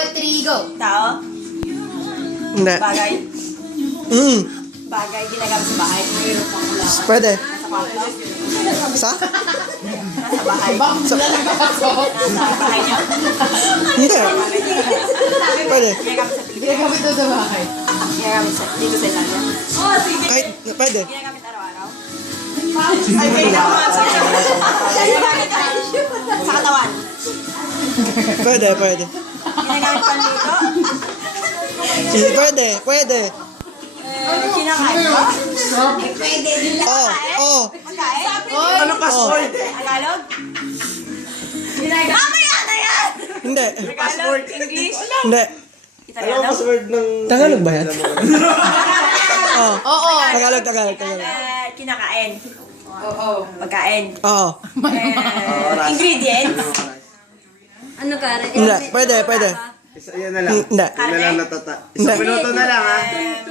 3, go! Tao? Hindi. Bagay? Mm. Bagay, ginagamit sa bahay. Mayroon pang mula. Pwede. Nasa kwarto? Sa? Nasa bahay. Sa? Nasa bahay niyo? Hindi. Pwede. Ginagamit sa Pilipinas? Ginagamit doon sa bahay. Ginagamit sa dito sa Italia? Kahit, pwede. Ginagamit araw-araw? Ay, ginagamit sa katawan? Pwede, pwede. Ginagamit panluto? Pwede, pwede. Kinakain ba? Pwede din lang. Oo. Pagkain? Ano password? Tagalog? Mamaya na yan! Hindi. Tagalog? English? Hindi. Italiano? Tagalog ba yan? Oo. Oo. Tagalog, Tagalog. Kinakain. Oo. Pagkain. Oo. Ingredients? Ano ka rin? Hindi. Pwede, pwede. Yan na lang. Hindi. Yan na lang natata. Hindi. Isang minuto na lang, ha?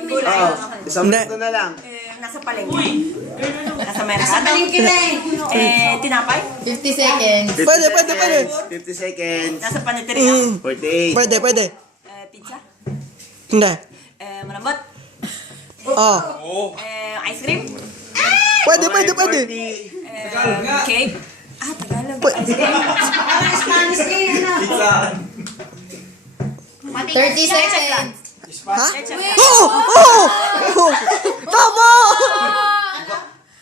Gulay. Oo. Isang Hindi. minuto na lang. Nasa palengke. Nasa merkado. Tinapay. 50 seconds. 50 Pwede, pwede, pwede. 50 seconds. Nasa paneteria. 48. Pwede, pwede. Pizza. Hindi. Malambot. Oo. Ice cream. Pwede, pwede, pwede. 40. Cake. Tagalog. Pwede. Pizza. 30 seconds. Ha? Oo! Oo! Oo! Tama!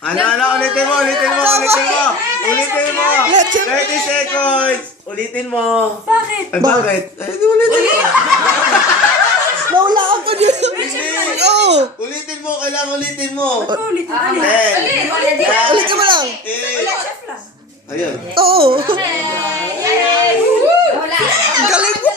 Ano, ulitin mo, ulitin mo, ulitin mo. Ulitin mo. Let's go. 30 seconds. Ulitin mo. Bakit? Ay, bakit? Ay, ulitin mo. Nawala ka dito. Oo! Ulitin mo, kailangan ulitin mo. Ulit. Ulit ka mo lang. Chef lang. Ayun. Oo! Wala. Galing mo!